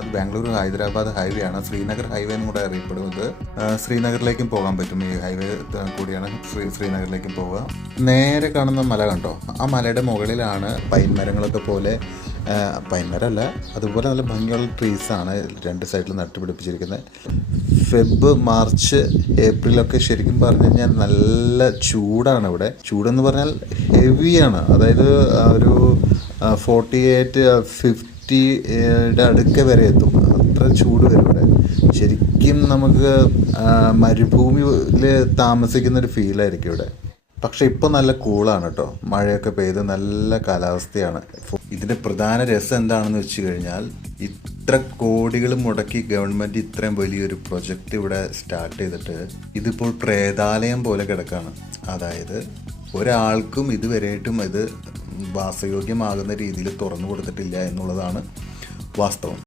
അത് ബാംഗ്ലൂർ ഹൈദരാബാദ് ഹൈവേ ആണ്. ശ്രീനഗർ ഹൈവേ എന്നും കൂടെ അറിയപ്പെടുന്നത്. ശ്രീനഗറിലേക്കും പോകാൻ പറ്റും. ഈ ഹൈവേ കൂടിയാണ് ശ്രീനഗറിലേക്കും പോവുക. നേരെ കാണുന്ന മല കണ്ടോ, ആ മലയുടെ മുകളിലാണ് പൈൻ മരങ്ങളൊക്കെ പോലെ, പൈൻ മരമല്ല, അതുപോലെ നല്ല ഭംഗിയുള്ള ട്രീസാണ് രണ്ട് സൈഡിൽ നട്ടുപിടിപ്പിച്ചിരിക്കുന്നത്. ഫെബ്, മാർച്ച്, ഏപ്രിലൊക്കെ ശരിക്കും പറഞ്ഞു കഴിഞ്ഞാൽ നല്ല ചൂടാണ് ഇവിടെ. ചൂടെന്ന് പറഞ്ഞാൽ ഹെവിയാണ്. അതായത് ഒരു 48-50 അടുക്ക വരെ എത്തും. അത്ര ചൂട് വരും ഇവിടെ. ശരിക്കും നമുക്ക് മരുഭൂമിയിൽ താമസിക്കുന്നൊരു ഫീലായിരിക്കും ഇവിടെ. പക്ഷെ ഇപ്പോൾ നല്ല കൂളാണ് കേട്ടോ. മഴയൊക്കെ പെയ്ത് നല്ല കാലാവസ്ഥയാണ്. ഇതിൻ്റെ പ്രധാന രസം എന്താണെന്ന് വെച്ച് കഴിഞ്ഞാൽ, ഇത്ര കോടികൾ മുടക്കി ഗവൺമെൻറ് ഇത്രയും വലിയൊരു പ്രൊജക്റ്റ് ഇവിടെ സ്റ്റാർട്ട് ചെയ്തിട്ട് ഇതിപ്പോൾ പ്രേതാലയം പോലെ കിടക്കുകയാണ്. അതായത് ഒരാൾക്കും ഇതുവരെയായിട്ടും ഇത് വാസയോഗ്യമാകുന്ന രീതിയിൽ തുറന്നു കൊടുത്തിട്ടില്ല എന്നുള്ളതാണ് വാസ്തവം.